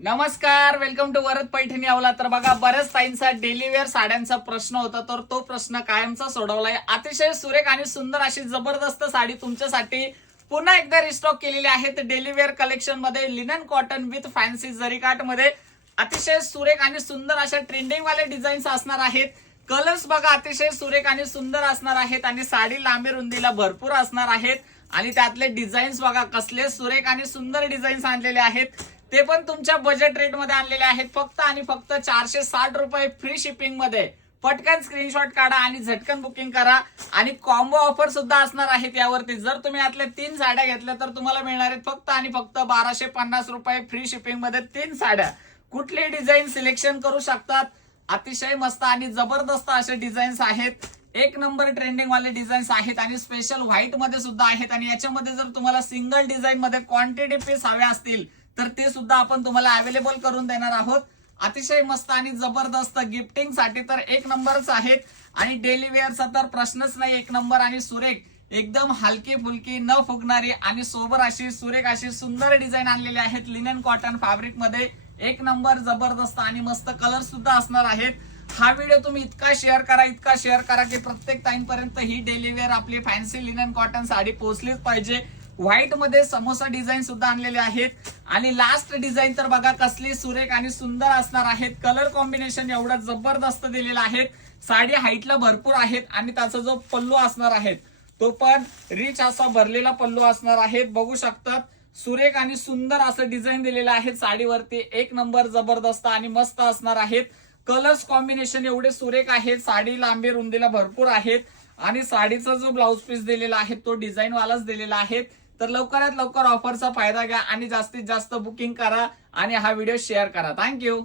नमस्कार, welcome to Varad Paithani आवला. तर बघा, बऱ्याच ताईंचा डेली वेअर साड्यांचा प्रश्न होता, तर तो प्रश्न कायमचा सोडवलाय. अतिशय सुरेख आणि सुंदर अशी जबरदस्त साडी तुमच्यासाठी पुन्हा एकदा रिस्टॉक केलेली आहे. डेली वेअर कलेक्शन मध्ये लिनन कॉटन विथ फॅन्सी जरीकाट मध्ये अतिशय सुरेख आणि सुंदर अशा ट्रेंडिंग वाले डिझाईन्स असणार आहेत. कलर्स बघा अतिशय सुरेख आणि सुंदर असणार आहेत आणि साडी लांबी रुंदीला भरपूर असणार आहेत. आणि त्यातले डिझाईन्स बघा कसले सुरेख आणि सुंदर डिझाईन्स आणलेले आहेत, ते पण तुमच्या बजेट रेट मध्ये आणलेले आहेत. फक्त आणि फक्त 460 रुपये फ्री शिपिंग मध्ये. पटकन स्क्रीनशॉट काढा आणि झटकन बुकिंग करा. आणि कॉम्बो ऑफर सुद्धा असणार आहेत यावरती. जर तुम्ही यातल्या 3 साड्या घेतल्या तर तुम्हाला मिळणार आहेत फक्त आणि फक्त 1250 रुपये फ्री शिपिंग मध्ये 3 साड्या. कुठली डिझाईन सिलेक्शन करू शकतात. अतिशय मस्त आणि जबरदस्त असे डिझाईन्स आहेत. एक नंबर ट्रेंडिंग वाले डिझाईन्स आहेत आणि स्पेशल व्हाईट मध्ये सुद्धा आहेत. आणि याच्यामध्ये जर तुम्हाला सिंगल डिझाईन मध्ये क्वांटिटी पीस हवे असतील तर ते सुद्धा आपण तुम्हाला अवेलेबल करून देणार आहोत. अतिशय मस्त आणि जबरदस्त गिफ्टिंग साठी तर एक नंबरच आहेत. आणि डेली वेअरचा तर प्रश्नच नाही. एक नंबर आणि सुरेख, एकदम हलकी फुलकी न फुगणारी आणि सोबर अशी सुरेख अशी सुंदर डिझाईन आणलेली आहेत लिनन कॉटन फॅब्रिक मध्ये. एक नंबर जबरदस्त आणि मस्त कलर सुद्धा असणार आहेत. हा व्हिडिओ तुम्ही इतका शेअर करा की प्रत्येक ताईंपर्यंत ही डेली वेअर आपली फॅन्सी लिनन कॉटन साडी पोहोचलीच पाहिजे. व्हाईट मध्ये समोसा डिझाईन सुद्धा आणलेले आहेत. आणि लास्ट डिझाईन तर बघा कसली सुरेख आणि सुंदर असणार आहेत. कलर कॉम्बिनेशन एवढं जबरदस्त दिलेलं आहे. साडी हाईटला भरपूर आहेत आणि त्याचा जो पल्लू असणार आहे तो पण रिच असा भरलेला पल्लू असणार आहे. बघू शकतात सुरेख आणि सुंदर असं डिझाईन दिलेलं आहे साडीवरती. एक नंबर जबरदस्त आणि मस्त असणार आहेत. कलर्स कॉम्बिनेशन एवढे सुरेख आहेत. साडी लांबी रुंदीला भरपूर आहेत. आणि साडीचा जो ब्लाउज पीस दिलेला आहे तो डिझाईन वालाच दिलेला आहे. तर लवकरात लवकर ऑफरचा फायदा घ्या आणि जास्तीत जास्त बुकिंग करा आणि हा व्हिडिओ शेअर करा. थँक्यू.